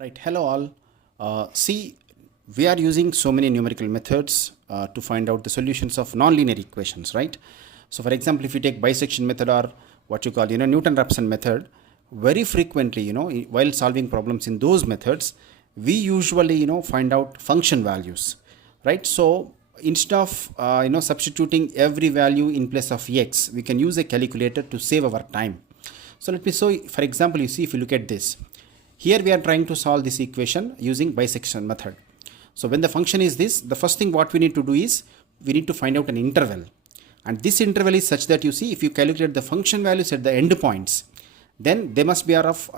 Right. Hello all. See, we are using so many numerical methods to find out the solutions of nonlinear equations, right? So, for example, if you take bisection method or what you call, Newton-Raphson method, very frequently, while solving problems in those methods, we usually, find out function values, right? So, instead of, substituting every value in place of x, we can use a calculator to save our time. So, let me show you, for example, you see, if you look at this, here we are trying to solve this equation using bisection method. So when the function is this, the first thing what we need to do is we need to find out an interval. And this interval is such that you see if you calculate the function values at the end points, then they must be of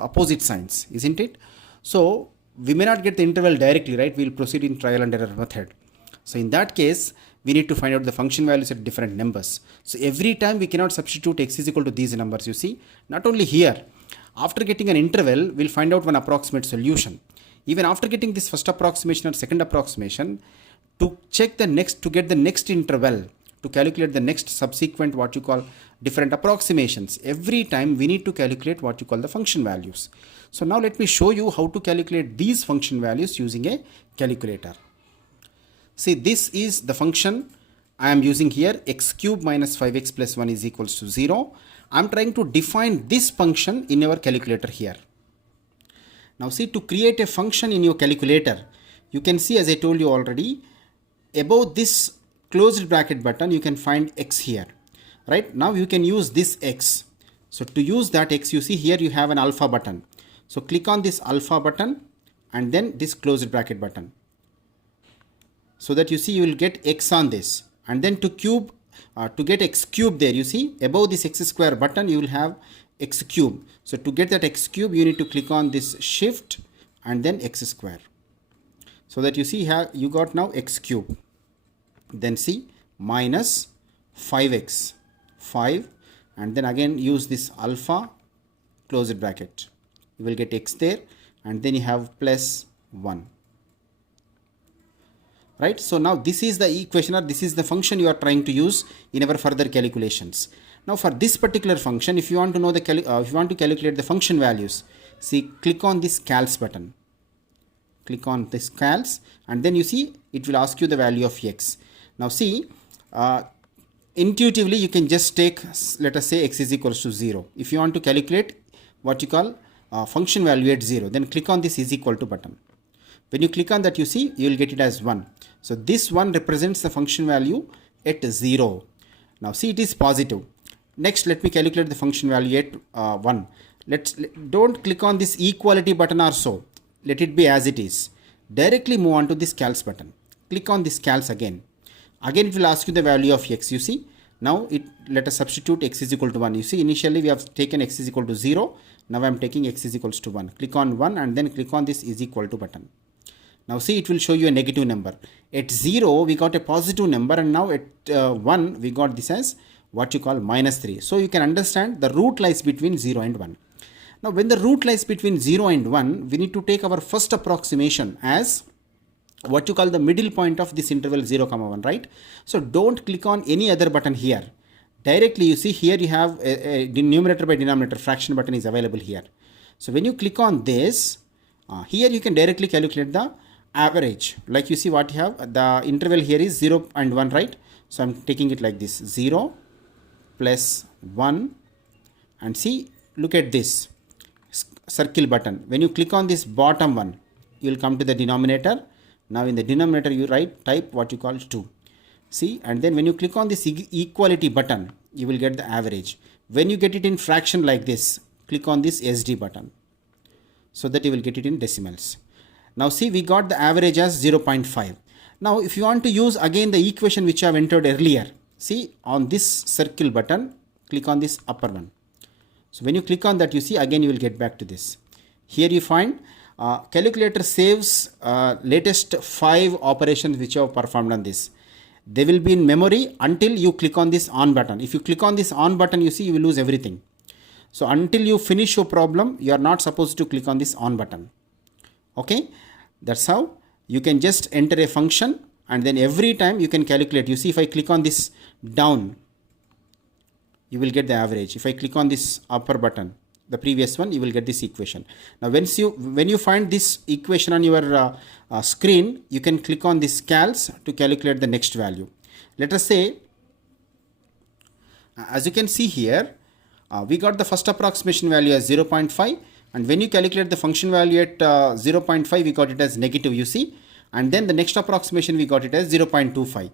opposite signs, isn't it? So we may not get the interval directly, right? We'll proceed in trial and error method. So in that case, we need to find out the function values at different numbers. So every time we cannot substitute x is equal to these numbers, you see. Not only here, after getting an interval, we'll find out one approximate solution. Even after getting this first approximation or second approximation, to check the next, to get the next interval, to calculate the next subsequent what you call different approximations, every time we need to calculate what you call the function values. So now let me show you how to calculate these function values using a calculator. See, this is the function I am using here, x cube minus 5x plus 1 is equals to 0. I am trying to define this function in your calculator here. Now see, to create a function in your calculator, you can see, as I told you already, above this closed bracket button you can find x here, right? Now you can use this x. So to use that x, you see here you have an alpha button. So click on this alpha button and then this closed bracket button, so that you see you will get x on this. And then to get x cube there, you see above this x square button you will have x cube. So to get that x cube, you need to click on this shift and then x square, so that you see how you got now x cube. Then see minus 5x 5, and then again use this alpha closed bracket, you will get x there, and then you have plus 1. Right? So now this is the equation, or this is the function you are trying to use in our further calculations. Now for this particular function, if you want to know if you want to calculate the function values, see, click on this calcs button. Click on this calcs, and then you see it will ask you the value of x. Now see, intuitively you can just take, let us say x is equals to 0. If you want to calculate what you call function value at 0, then click on this is equal to button. When you click on that, you see you will get it as 1. So this 1 represents the function value at 0. Now see, it is positive. Next, let me calculate the function value at 1. Don't click on this equality button or so. Let it be as it is. Directly move on to this calcs button. Click on this calcs again. Again it will ask you the value of x, you see. Now let us substitute x is equal to 1. You see, initially we have taken x is equal to 0. Now I am taking x is equals to 1. Click on 1 and then click on this is equal to button. Now see, it will show you a negative number. At 0 we got a positive number, and now at 1 we got this as what you call minus 3. So you can understand the root lies between 0 and 1. Now when the root lies between 0 and 1, we need to take our first approximation as what you call the middle point of this interval 0, 1, right? So don't click on any other button here. Directly you see here you have a numerator by denominator fraction button is available here. So when you click on this, here you can directly calculate the average. Like you see what you have, the interval here is 0 and 1, right? So I'm taking it like this, 0 plus 1, and see, look at this circle button. When you click on this bottom one, you will come to the denominator. Now in the denominator you type what you call 2. See, and then when you click on this equality button, you will get the average. When you get it in fraction like this, click on this SD button, so that you will get it in decimals. Now see, we got the average as 0.5. Now if you want to use again the equation which I have entered earlier, see, on this circle button, click on this upper one. So when you click on that, you see again you will get back to this. Here you find calculator saves latest 5 operations which you have performed on this. They will be in memory until you click on this on button. If you click on this on button, you see you will lose everything. So until you finish your problem, you are not supposed to click on this on button. Okay, that's how you can just enter a function, and then every time you can calculate. You see, if I click on this down, you will get the average. If I click on this upper button, the previous one, you will get this equation. Now when you find this equation on your screen, you can click on this calcs to calculate the next value. Let us say, as you can see here, we got the first approximation value as 0.5, and when you calculate the function value at 0.5, we got it as negative, you see, and then the next approximation we got it as 0.25.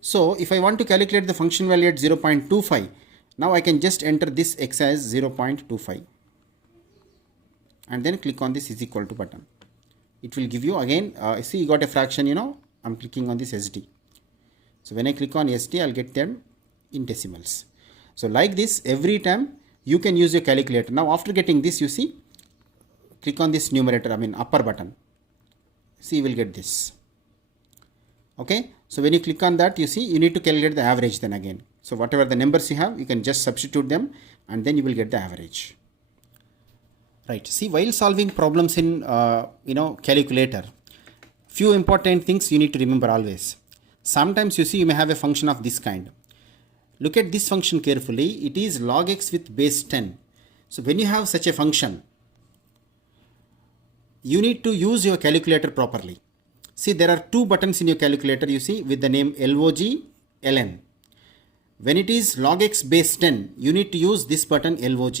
So if I want to calculate the function value at 0.25, now I can just enter this x as 0.25 and then click on this is equal to button. It will give you again, see, you got a fraction, you know, I'm clicking on this SD. So when I click on SD, I'll get them in decimals. So like this, every time you can use your calculator. Now after getting this, you see, click on this numerator, upper button. See, you will get this. Okay. So when you click on that, you see, you need to calculate the average then again. So whatever the numbers you have, you can just substitute them and then you will get the average. Right. See, while solving problems in, calculator, few important things you need to remember always. Sometimes you see, you may have a function of this kind. Look at this function carefully. It is log x with base 10. So when you have such a function, you need to use your calculator properly. See, there are two buttons in your calculator, you see, with the name LOG, LN. When it is log x base 10, you need to use this button LOG.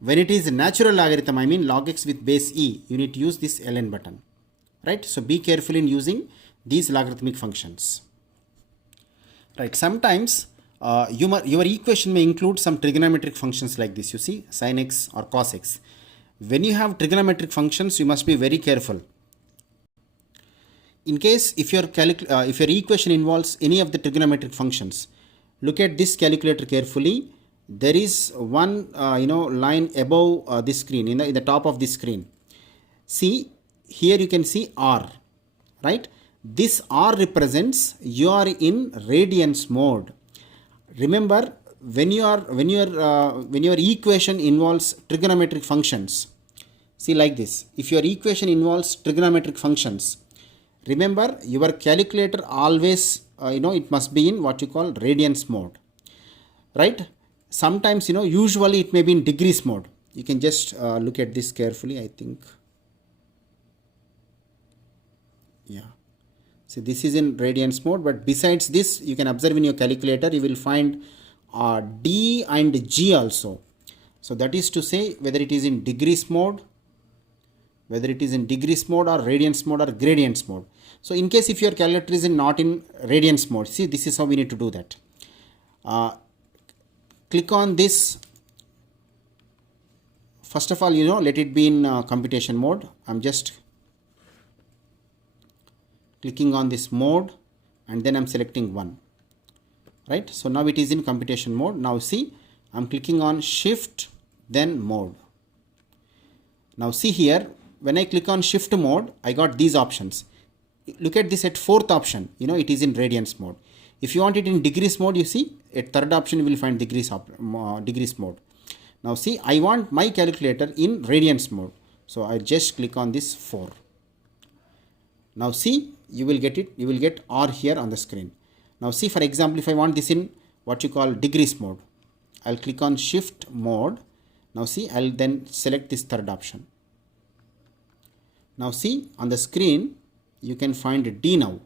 When it is natural logarithm, log x with base E, you need to use this LN button. Right? So be careful in using these logarithmic functions. Right? Sometimes your equation may include some trigonometric functions like this, you see, sin x or cos x. When you have trigonometric functions, you must be very careful. In case if your equation involves any of the trigonometric functions, look at this calculator carefully. There is one line above this screen, in the top of this screen. See, here you can see R, right? This R represents you are in radians mode. Remember, when your equation involves trigonometric functions, see like this. If your equation involves trigonometric functions, remember your calculator always it must be in what you call radians mode, right? Sometimes usually it may be in degrees mode. You can just look at this carefully. I think, yeah. See, this is in radians mode, but besides this, you can observe in your calculator, you will find D and G also. So that is to say whether it is in degrees mode, or radians mode or gradients mode. So in case if your calculator is not in radians mode, see, this is how we need to do that. Click on this. First of all, let it be in computation mode. I'm just clicking on this mode and then I'm selecting 1, right? So now it is in computation mode. Now see, I'm clicking on shift then mode. Now see here, when I click on shift mode, I got these options. Look at this at fourth option, it is in radians mode. If you want it in degrees mode, you see at third option you will find degrees mode. Now see, I want my calculator in radians mode. So I just click on this 4. Now see, you will get R here on the screen. Now see, for example, if I want this in what you call degrees mode, I'll click on shift mode. Now see, I'll then select this third option. Now see, on the screen, you can find D now,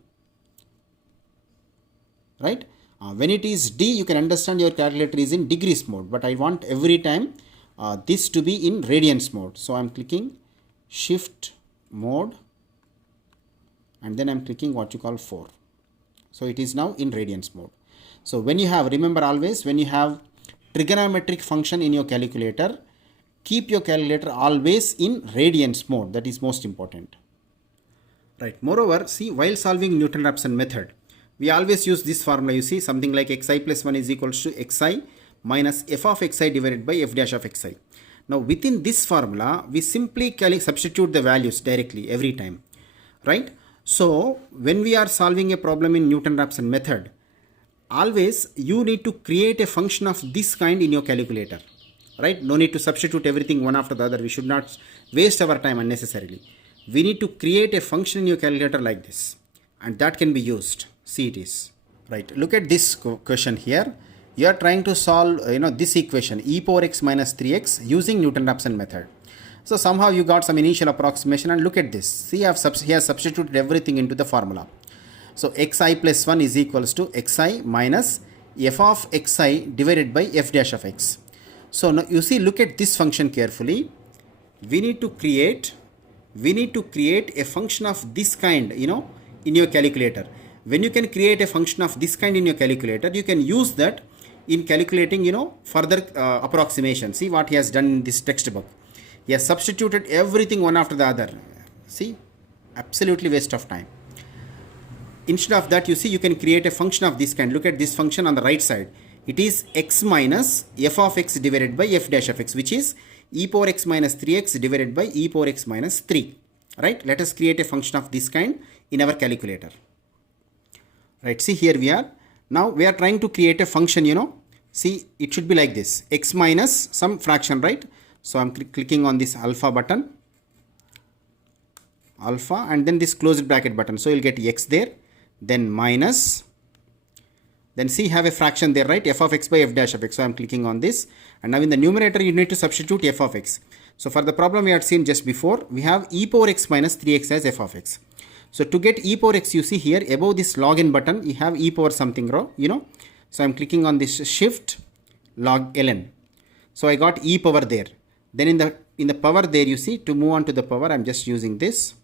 right? When it is D, you can understand your calculator is in degrees mode, but I want every time this to be in radians mode. So I'm clicking shift mode and then I'm clicking what you call 4. So it is now in radians mode. So when you have, remember always, when you have trigonometric function in your calculator, keep your calculator always in radians mode. That is most important. Right. Moreover, see, while solving Newton-Raphson method, we always use this formula. You see, something like xi plus 1 is equals to xi minus f of xi divided by f dash of xi. Now within this formula, we simply substitute the values directly every time, right? So when we are solving a problem in Newton-Raphson method, always you need to create a function of this kind in your calculator, right? No need to substitute everything one after the other. We should not waste our time unnecessarily. We need to create a function in your calculator like this, and that can be used. See, it is right. Look at this question here. you are trying to solve this equation e power x minus 3x using Newton-Raphson method. So somehow you got some initial approximation, and look at this. See, he has substituted everything into the formula. So xi plus 1 is equals to xi minus f of xi divided by f dash of x. So now you see, look at this function carefully. We need to create a function of this kind, in your calculator. When you can create a function of this kind in your calculator, you can use that in calculating, further approximation. See what he has done in this textbook. He has substituted everything one after the other. See, absolutely waste of time. Instead of that, you see, you can create a function of this kind. Look at this function on the right side. It is x minus f of x divided by f dash of x, which is e power x minus 3x divided by e power x minus 3. Right? Let us create a function of this kind in our calculator. Right? See, here we are. Now we are trying to create a function, See, it should be like this. X minus some fraction, right? So I'm clicking on this alpha button. Alpha, and then this closed bracket button. So you'll get x there. Then minus, then see, have a fraction there, right? F of x by f dash of x. So I'm clicking on this, and now in the numerator you need to substitute f of x. So for the problem we had seen just before, we have e power x minus 3x as f of x. So to get e power x, you see here above this login button you have e power something row, So I'm clicking on this shift log ln. So I got e power there. Then in the power there, you see, to move on to the power, I'm just using this.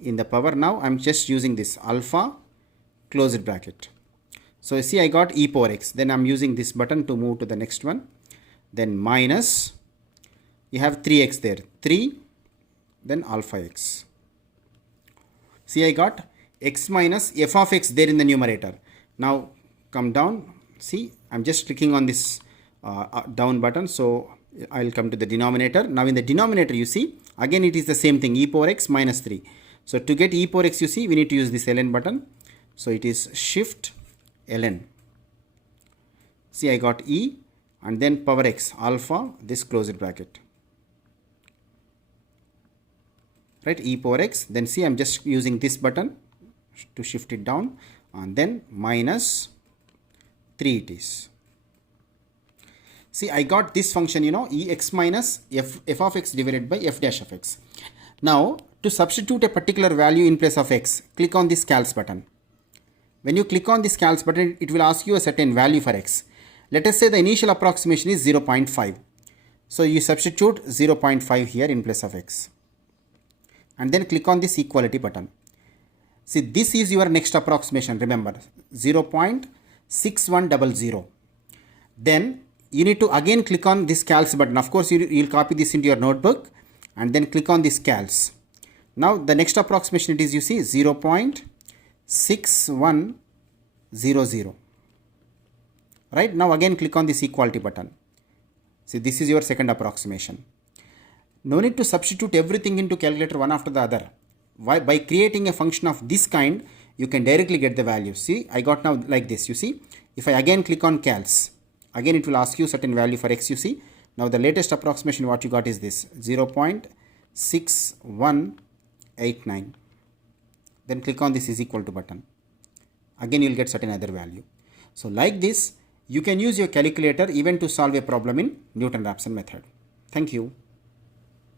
In the power now, I'm just using this alpha closed bracket. So you see, I got e power x. Then I'm using this button to move to the next one. Then minus, you have 3x there. 3, then alpha x. See, I got x minus f of x there in the numerator. Now come down. See, I'm just clicking on this down button. So I'll come to the denominator. Now in the denominator, you see, again it is the same thing, e power x minus 3. So to get e power x, you see, we need to use this ln button. So it is shift ln. See, I got e, and then power x alpha, this closed bracket. Right, e power x. Then see, I'm just using this button to shift it down, and then minus 3 it is. See, I got this function, ex minus f of x divided by f dash of x. Now, to substitute a particular value in place of x, click on this calc button. When you click on this calc button, it will ask you a certain value for x. Let us say the initial approximation is 0.5. So you substitute 0.5 here in place of x. And then click on this equality button. See, this is your next approximation, remember, 0.6100. Then you need to again click on this calc button. Of course, you'll copy this into your notebook and then click on this calc. Now the next approximation, it is, you see, 0.6100. Right, now again click on this equality button. See, this is your second approximation. No need to substitute everything into calculator one after the other. By creating a function of this kind, you can directly get the value. See, I got now like this. You see, if I again click on calc, again it will ask you certain value for x. You see, now the latest approximation what you got is this 0.6189. Then click on this is equal to button. Again you will get certain other value. So like this, you can use your calculator even to solve a problem in Newton-Raphson method. Thank you.